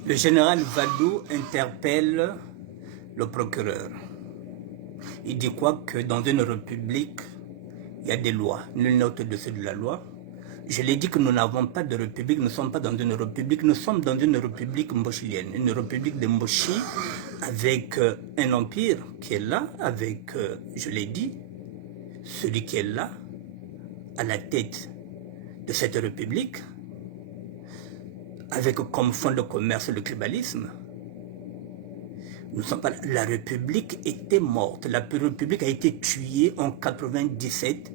Le général Vadou interpelle le procureur. Il dit quoi? Que dans une république, il y a des lois. Nul n'est au-dessus de la loi. Je l'ai dit que nous n'avons pas de république, nous ne sommes pas dans une république, nous sommes dans une république mbochilienne, une république de Mbochi, avec un empire qui est là, avec, je l'ai dit, celui qui est là, à la tête de cette république, avec comme fond de commerce le tribalisme. Nous sommes pas là. La République était morte. La République a été tuée en 97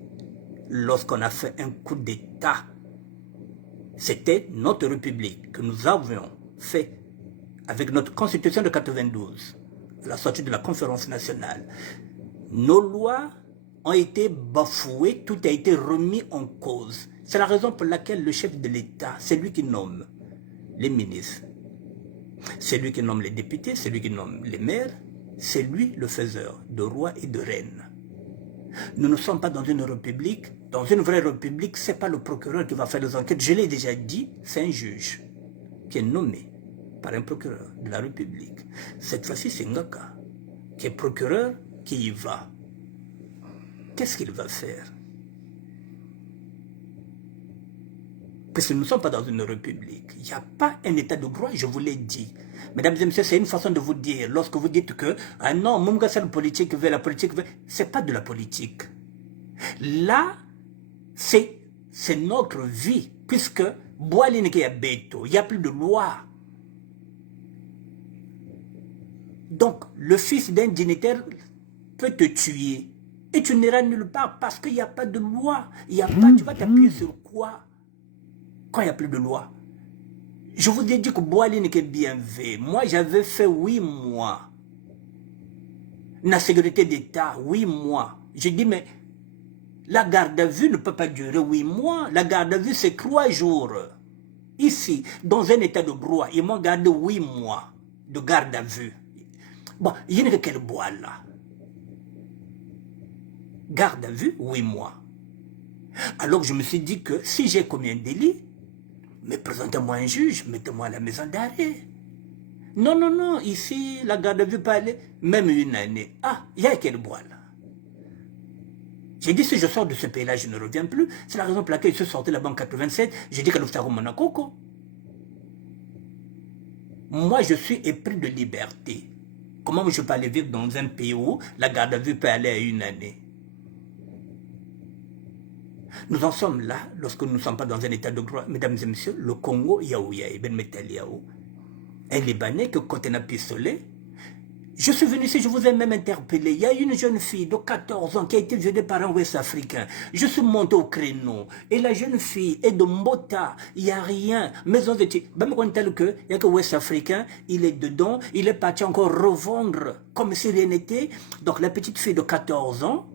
lorsqu'on a fait un coup d'État. C'était notre République que nous avions fait avec notre Constitution de 92, à la sortie de la conférence nationale. Nos lois ont été bafoués, tout a été remis en cause. C'est la raison pour laquelle le chef de l'État, c'est lui qui nomme les ministres, c'est lui qui nomme les députés, c'est lui qui nomme les maires, c'est lui le faiseur de rois et de reines. Nous ne sommes pas dans une république. Dans une vraie république, ce n'est pas le procureur qui va faire les enquêtes. Je l'ai déjà dit, c'est un juge qui est nommé par un procureur de la République. Cette fois-ci, c'est Ngaka qui est procureur qui y va. Qu'est-ce qu'il va faire? Parce que nous ne sommes pas dans une république. Il n'y a pas un état de droit, je vous l'ai dit. Mesdames et messieurs, c'est une façon de vous dire, lorsque vous dites que, ah non, Munga c'est la politique veut, la politique veut, c'est pas de la politique. Là, c'est notre vie, puisque, il n'y a plus de loi. Donc, le fils d'un dignitaire peut te tuer, et tu n'iras nulle part, parce qu'il n'y a pas de loi. Il n'y a pas, tu vas t'appuyer sur quoi? Quand il n'y a plus de loi. Je vous ai dit que Boaline est bien fait. Moi, j'avais fait 8 mois. La sécurité d'État, 8 mois. J'ai dit, mais la garde à vue ne peut pas durer 8 mois. La garde à vue, c'est 3 jours. Ici, dans un état de droit, ils m'ont gardé 8 mois de garde à vue. Bon, il y a quel bois là? Garde à vue, 8 mois. Alors je me suis dit que si j'ai commis un délit, mais présentez-moi un juge, mettez-moi à la maison d'arrêt. Non, non, non, ici, la garde à vue peut aller même 1 année. Ah, il y a quel bois là? J'ai dit, si je sors de ce pays-là, je ne reviens plus. C'est la raison pour laquelle je suis sorti là-bas en 87. J'ai dit qu'à l'Oftaro Monaco. Moi, je suis épris de liberté. Comment je peux aller vivre dans un pays où la garde à vue peut aller à 1 année? Nous en sommes là, lorsque nous ne sommes pas dans un état de droit. Mesdames et messieurs, le Congo, un Libanais que quand on a pistolet, je suis venu ici, je vous ai même interpellé. Il y a une jeune fille de 14 ans qui a été violée par un Ouest-Africain. Je suis monté au créneau. Et la jeune fille est de Mbota. Il n'y a rien. Maison de tir. Même quand tel que, il y a que Ouest-Africain, il est dedans. Il est parti encore revendre comme si rien n'était. Donc la petite fille de 14 ans,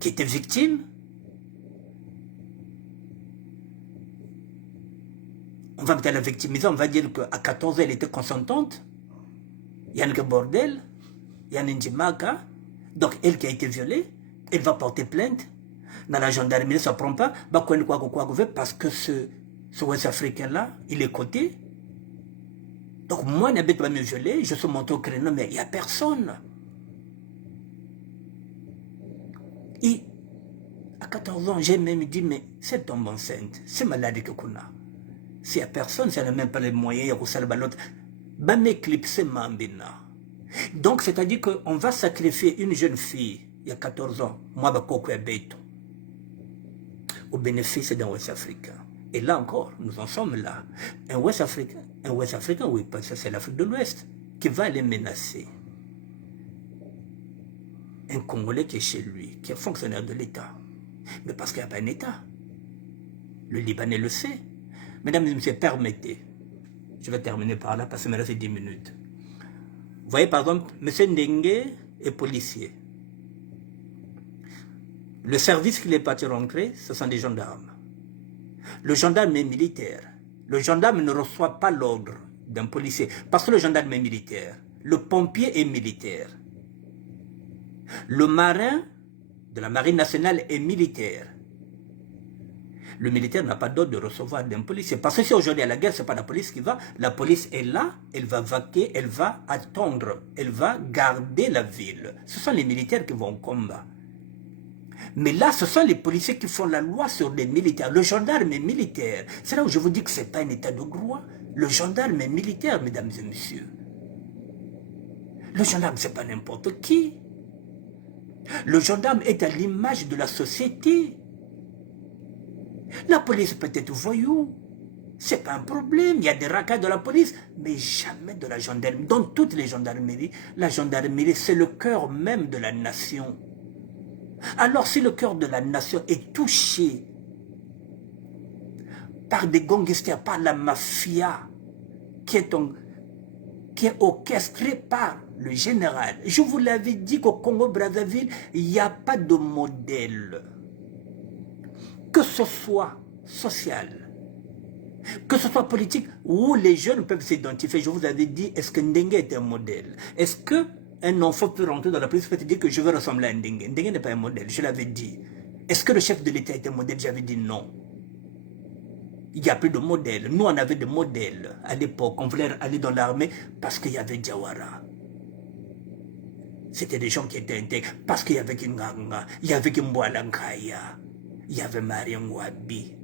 qui était victime, on va peut-être la victimiser, on va dire qu'à 14 ans, elle était consentante. Il y a un bordel, il y a un Ndjimaka, donc elle qui a été violée, elle va porter plainte. Dans la gendarmerie, ça ne prend pas, parce que ce Ouest-Africain-là, il est coté. Donc moi, n'habite pas me violer, je suis monté au créneau, mais il n'y a personne. Et à 14 ans, j'ai même dit, mais c'est tombe enceinte, c'est maladie que qu'on a. S'il n'y a personne, ça n'a même pas les moyens, il y a aussi l'autre. Bah m'éclipser Mambina. Donc, c'est-à-dire qu'on va sacrifier une jeune fille, il y a 14 ans, moi, au bénéfice d'un Ouest-Africain. Et là encore, nous en sommes là. Un Ouest-Africain, oui, parce que c'est l'Afrique de l'Ouest, qui va les menacer. Un Congolais qui est chez lui, qui est fonctionnaire de l'État. Mais parce qu'il n'y a pas un État. Le Libanais le sait. Mesdames et messieurs, permettez. Je vais terminer par là parce que me reste 10 minutes. Vous voyez par exemple, M. Ndengue est policier. Le service qu'il est parti rentrer, ce sont des gendarmes. Le gendarme est militaire. Le gendarme ne reçoit pas l'ordre d'un policier parce que le gendarme est militaire. Le pompier est militaire. Le marin de la marine nationale est militaire. Le militaire n'a pas d'ordre de recevoir d'un policier. Parce que si aujourd'hui à la guerre, ce n'est pas la police qui va. La police est là, elle va vaquer, elle va attendre, elle va garder la ville. Ce sont les militaires qui vont au combat. Mais là, ce sont les policiers qui font la loi sur les militaires. Le gendarme est militaire. C'est là où je vous dis que ce n'est pas un état de droit. Le gendarme est militaire, mesdames et messieurs. Le gendarme, ce n'est pas n'importe qui. Le gendarme est à l'image de la société. La police peut être voyou, c'est pas un problème, il y a des racailles de la police, mais jamais de la gendarmerie. Dans toutes les gendarmeries, la gendarmerie, c'est le cœur même de la nation. Alors si le cœur de la nation est touché par des gangsters, par la mafia, qui qui est orchestré par le général. Je vous l'avais dit qu'au Congo-Brazzaville, il n'y a pas de modèle. Que ce soit social, que ce soit politique, où les jeunes peuvent s'identifier. Je vous avais dit, est-ce que Ndengue est un modèle? Est-ce qu'un enfant peut rentrer dans la police et peut dire que je veux ressembler à Ndengue? Ndengue n'est pas un modèle, je l'avais dit. Est-ce que le chef de l'État est un modèle? J'avais dit non. Il n'y a plus de modèles. Nous, on avait des modèles à l'époque. On voulait aller dans l'armée parce qu'il y avait Diawara. C'était des gens qui étaient intègres. Parce qu'il y avait Kinganga, il y avait Kimboalankaya, il y avait Marie Ngwabi,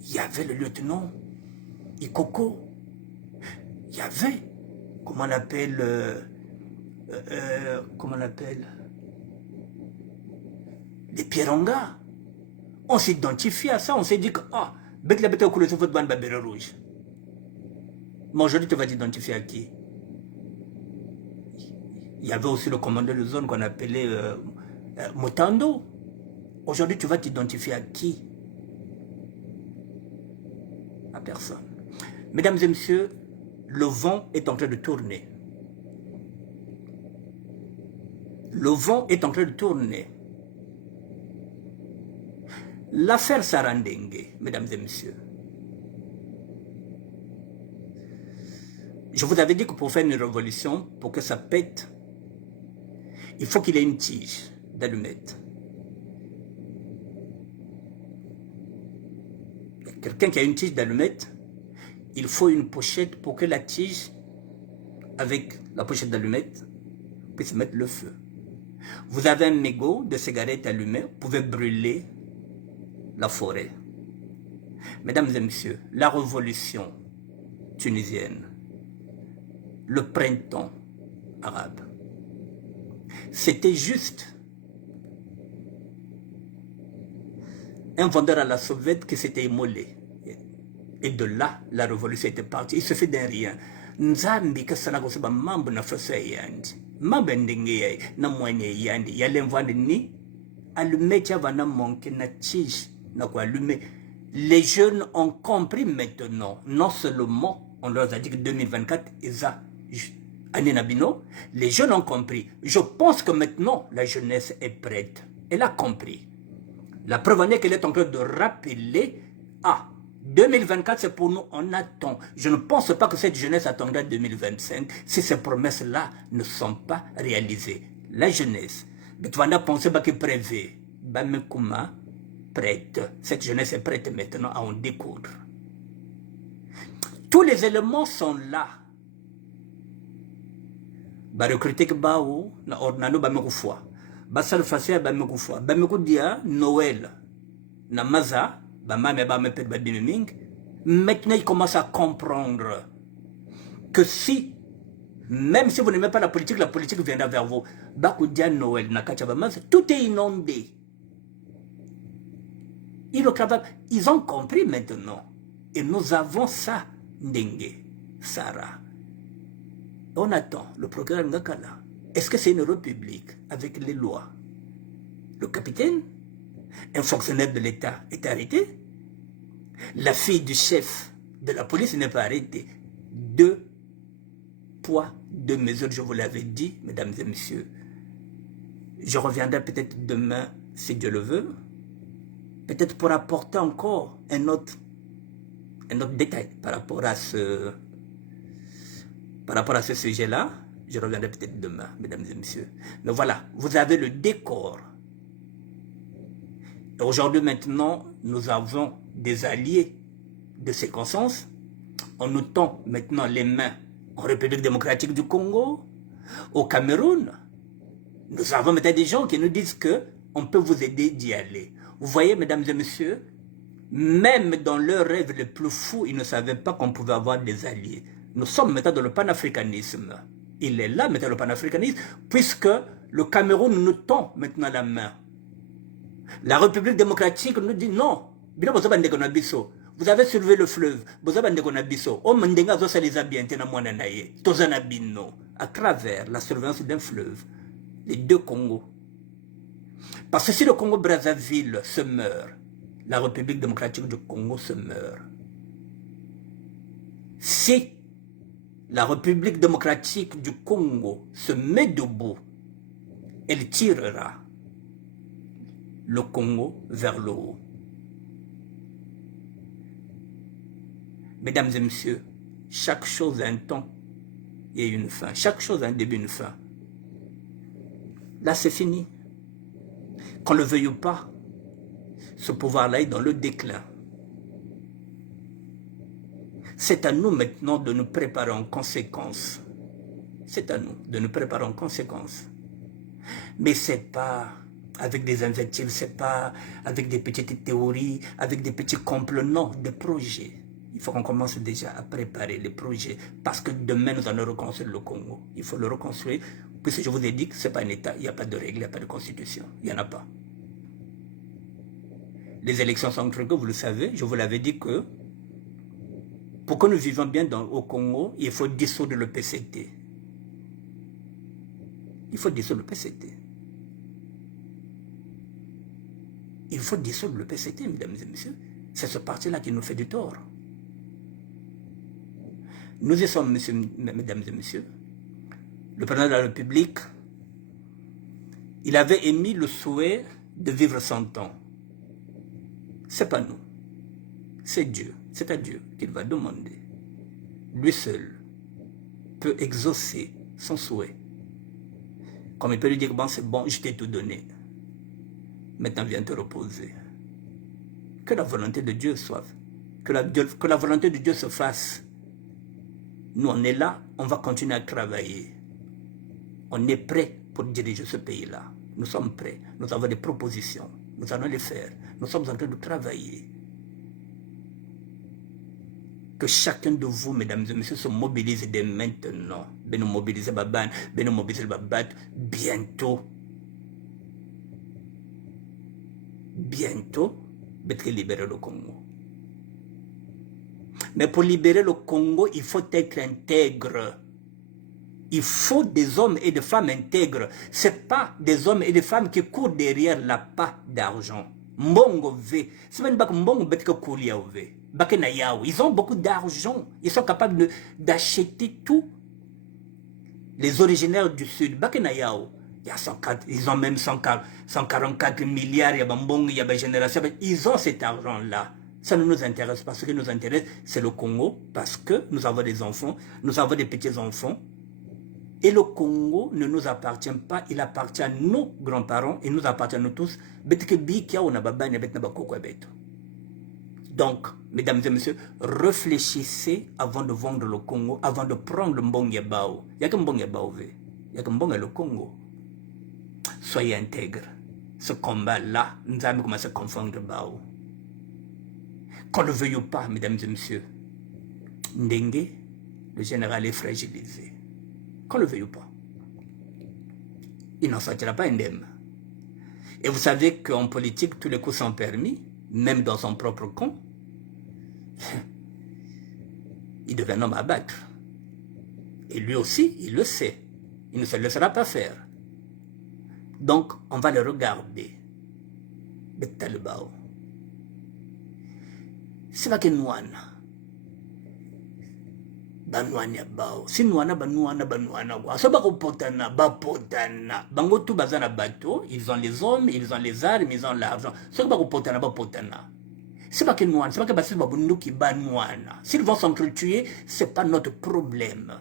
il y avait le lieutenant Ikoko, il y avait, comment on l'appelle, les Pieronga. On s'identifie à ça, on s'est dit que, ah, bec la bête au couleur de votre bande babere rouge. Mais aujourd'hui, tu vas t'identifier à qui? Il y avait aussi le commandant de zone qu'on appelait Motando. Aujourd'hui, tu vas t'identifier à qui? À personne. Mesdames et messieurs, le vent est en train de tourner. Le vent est en train de tourner. L'affaire Sarandengue, mesdames et messieurs. Je vous avais dit que pour faire une révolution, pour que ça pète, il faut qu'il ait une tige d'allumette. Quelqu'un qui a une tige d'allumette, il faut une pochette pour que la tige, avec la pochette d'allumette, puisse mettre le feu. Vous avez un mégot de cigarette allumé, vous pouvez brûler la forêt. Mesdames et messieurs, la révolution tunisienne, le printemps arabe, c'était juste un vendeur à la sauvette qui s'était immolé. Et de là, la révolution était partie. Il se fait d'un rien. Nzambi kasala kusaba mambo na fasa yandi. Mambo ndenge na mwenye yandi. Yale mvande ni allumetia vana manque na tige na quoi allumer. Les jeunes ont compris maintenant. Non seulement on leur a dit que 2024 ils a Anenabino, les jeunes ont compris. Je pense que maintenant la jeunesse est prête. Elle a compris. La preuve en est qu'elle est en train de rappeler, ah, 2024 c'est pour nous, on attend. Je ne pense pas que cette jeunesse attendra 2025 si ces promesses-là ne sont pas réalisées. La jeunesse, mais tu vas penser que prévu, Bamekuma, prête. Cette jeunesse est prête maintenant à en découdre. Tous les éléments sont là. Ba recruter que bao na ordnano ba mekufwa ba salfasea ba mekufwa ba mekudia Noël na maza ba mame ba mepet ba biming. Maintenant il commence à comprendre que si même si vous n'aimez pas la politique viendra vers vous. Ba kudia Noël na kacha ba maza, tout est inondé. Ils ont compris maintenant et nous avons ça. Ndengue Sarah. On attend le procureur Ngakala. Est-ce que c'est une république avec les lois? Le capitaine, un fonctionnaire de l'État, est arrêté. La fille du chef de la police n'est pas arrêtée. 2 poids, 2 mesures, je vous l'avais dit, mesdames et messieurs. Je reviendrai peut-être demain, si Dieu le veut, peut-être pour apporter encore un autre détail par rapport à ce sujet-là. Je reviendrai peut-être demain, mesdames et messieurs. Mais voilà, vous avez le décor. Et aujourd'hui, maintenant, nous avons des alliés de circonstance. On nous tend maintenant les mains en République démocratique du Congo, au Cameroun. Nous avons maintenant des gens qui nous disent qu'on peut vous aider d'y aller. Vous voyez, mesdames et messieurs, même dans leurs rêves les plus fous, ils ne savaient pas qu'on pouvait avoir des alliés. Nous sommes maintenant dans le panafricanisme. Il est là maintenant le panafricanisme, puisque le Cameroun nous tend maintenant la main. La République démocratique nous dit non. Vous avez soulevé le fleuve. À travers la surveillance d'un fleuve, les 2 Congos. Parce que si le Congo-Brazzaville se meurt, la République démocratique du Congo se meurt. Si la République démocratique du Congo se met debout, elle tirera le Congo vers le haut. Mesdames et messieurs, chaque chose a un temps et une fin. Chaque chose a un début et une fin. Là, c'est fini. Qu'on le veuille ou pas, ce pouvoir-là est dans le déclin. C'est à nous maintenant de nous préparer en conséquence. C'est à nous de nous préparer en conséquence. Mais c'est pas avec des invectives, c'est pas avec des petites théories, avec des petits complots, non, des projets. Il faut qu'on commence déjà à préparer les projets parce que demain nous allons reconstruire le Congo. Il faut le reconstruire puisque je vous ai dit que ce n'est pas un État, il n'y a pas de règles, il n'y a pas de constitution, il n'y en a pas. Les élections sont truquées, vous le savez, je vous l'avais dit que pour que nous vivions bien au Congo, il faut dissoudre le PCT. Il faut dissoudre le PCT. Il faut dissoudre le PCT, mesdames et messieurs. C'est ce parti-là qui nous fait du tort. Nous y sommes, mesdames et messieurs. Le président de la République, il avait émis le souhait de vivre 100 ans. Ce n'est pas nous. C'est Dieu. C'est à Dieu qu'il va demander. Lui seul peut exaucer son souhait. Comme il peut lui dire, bon, c'est bon, je t'ai tout donné. Maintenant, viens te reposer. Que la volonté de Dieu soit. Que la volonté de Dieu se fasse. Nous, on est là, on va continuer à travailler. On est prêt pour diriger ce pays-là. Nous sommes prêts. Nous avons des propositions. Nous allons les faire. Nous sommes en train de travailler. Que chacun de vous, mesdames et messieurs, se mobilise dès maintenant. Ben nous mobiliser Baban, ben nous mobiliser Babat, bientôt. Bientôt, ben libérer le Congo. Mais pour libérer le Congo, il faut être intègre. Il faut des hommes et des femmes intègres. Ce n'est pas des hommes et des femmes qui courent derrière la part d'argent. Mbongo ve. C'est même pas que Mbongo betka koulia ve. Ils ont beaucoup d'argent. Ils sont capables d'acheter tout. Les originaires du Sud, ils ont même 144 milliards, il y a des générations. Ils ont cet argent-là. Ça ne nous intéresse pas. Ce qui nous intéresse, c'est le Congo, parce que nous avons des enfants, nous avons des petits-enfants. Et le Congo ne nous appartient pas, il appartient à nos grands-parents, il nous appartient à nous tous. Donc, mesdames et messieurs, réfléchissez avant de vendre le Congo, avant de prendre le Mbongyabao. Il n'y a que Mbongyabao, il n'y a que Mbongyabao le Congo. Soyez intègres. Ce combat-là, nous allons commencer à confondre Bao. Qu'on le veuille ou pas, mesdames et messieurs, Ndenge, le général est fragilisé. Qu'on le veuille ou pas. Il n'en sortira pas indemne. Et vous savez qu'en politique, tous les coups sont permis, même dans son propre camp. Il devient un homme à battre. Et lui aussi, il le sait. Il ne se laissera pas faire. Donc, on va le regarder. Betalbao. C'est pas que Nouana. Banouania bao. Si Nouana, Banouana. Ça va potana, bapotana. Bango tout bazana bateau. Ils ont les hommes, ils ont les armes, ils ont l'argent. Ça va potana, bapotana. C'est pas que Nouana, c'est pas que Bassi Babundu qui bat Nouana. S'ils vont s'entretuer, c'est pas notre problème.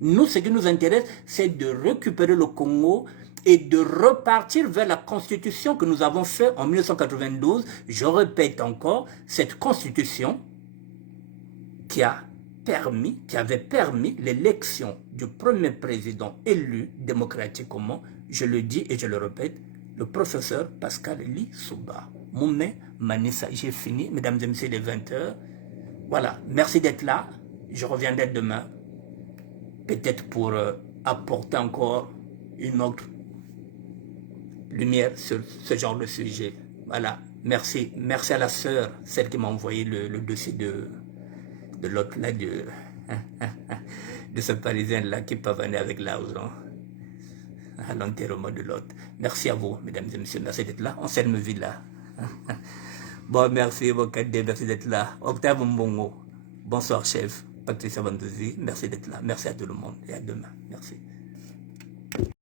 Nous, ce qui nous intéresse, c'est de récupérer le Congo et de repartir vers la constitution que nous avons faite en 1992. Je répète encore, cette constitution qui avait permis l'élection du premier président élu démocratiquement, je le dis et je le répète, le professeur Pascal Lissouba. Moumé, Manissa, j'ai fini, mesdames et messieurs, les 20h. Voilà, merci d'être là. Je reviendrai demain, peut-être pour apporter encore une autre lumière sur ce genre de sujet. Voilà, merci. Merci à la sœur, celle qui m'a envoyé le dossier de l'autre là, de ce Parisien-là qui pavanait avec l'argent à l'enterrement de l'autre. Merci à vous, mesdames et messieurs. Merci d'être là. On s'aime vie là. Bon, merci, bon cadet, merci d'être là. Octave Mbongo. Bonsoir, chef. Patrice Abandouzi, merci d'être là. Merci à tout le monde et à demain. Merci.